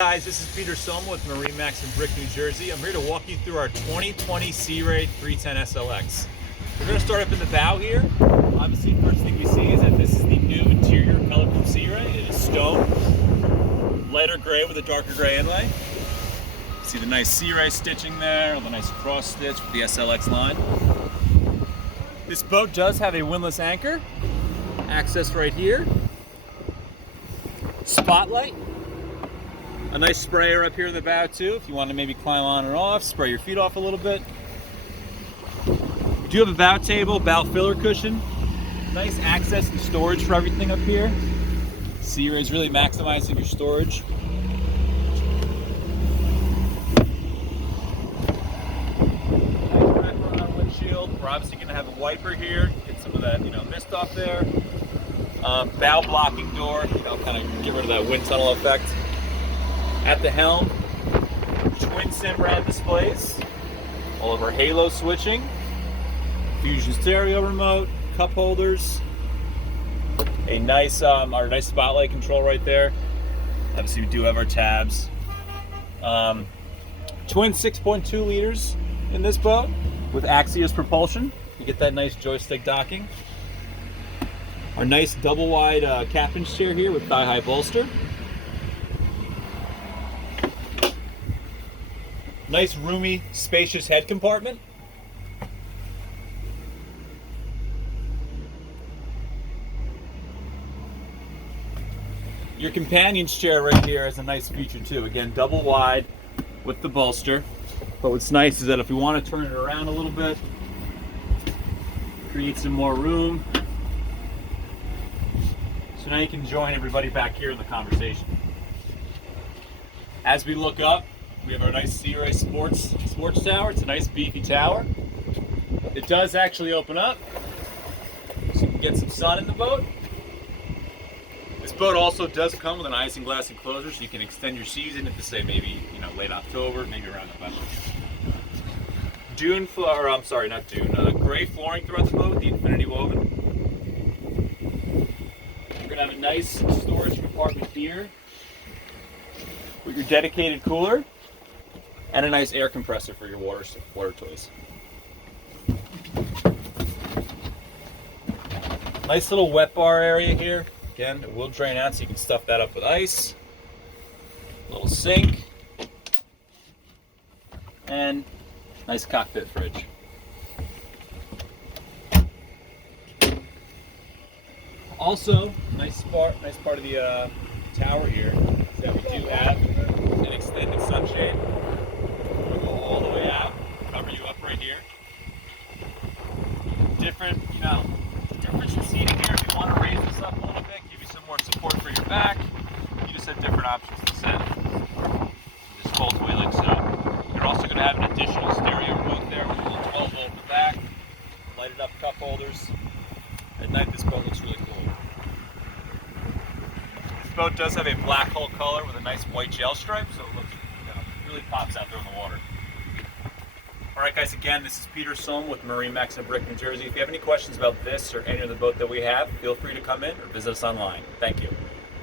Guys, this is Peter Soma with MarineMax Brick, New Jersey. I'm here to walk you through our 2020 Sea Ray 310 SLX. We're going to start up in the bow here. Obviously, the first thing we see is that this is the new interior color from Sea Ray. It is stone, lighter gray with a darker gray inlay. See the nice Sea Ray stitching there, the nice cross stitch with the SLX line. This boat does have a windlass anchor, access right here, spotlight. A nice sprayer up here in the bow too, if you want to maybe climb on and off, spray your feet off a little bit. We do have a bow table, bow filler cushion. Nice access and storage for everything up here. Sea Ray is really maximizing your storage. Nice wrapper on our windshield. We're obviously going to have a wiper here, get some of that mist off there. Bow blocking door, kind of get rid of that wind tunnel effect. At the helm, twin Simrad displays, all of our halo switching, fusion stereo remote, cup holders, a nice our nice spotlight control right there. Obviously, we do have our tabs. Twin 6.2 liters in this boat with Axios propulsion. You get that nice joystick docking. Our nice double wide captain's chair here with thigh high bolster. Nice, roomy, spacious head compartment. Your companion's chair right here has a nice feature too. Again, double wide with the bolster. But what's nice is that if we want to turn it around a little bit, create some more room. So now you can join everybody back here in the conversation. As we look up, we have our nice Sea Ray sports tower. It's a nice beefy tower. It does actually open up, so you can get some sun in the boat. This boat also does come with an isinglass enclosure, so you can extend your season into, say, maybe late October, maybe around November. Gray flooring throughout the boat with the infinity woven. You're gonna have a nice storage compartment here with your dedicated cooler. And a nice air compressor for your water toys. Nice little wet bar area here. Again, it will drain out so you can stuff that up with ice. Little sink. And nice cockpit fridge. Also, nice part of the tower here is that we do have an extended sunshade. All the way out, cover you up right here. Different in seating here. If you want to raise this up a little bit, give you some more support for your back, you just have different options to set. This folds away like so. You're also going to have an additional stereo remote there with a little 12 volt in the back, lighted up cup holders. At night, this boat looks really cool. This boat does have a black hull color with a nice white gel stripe, so it looks really pops out there in the water. Alright guys, again, this is Peter Soma with MarineMax Brick, New Jersey. If you have any questions about this or any other boat that we have, feel free to come in or visit us online. Thank you.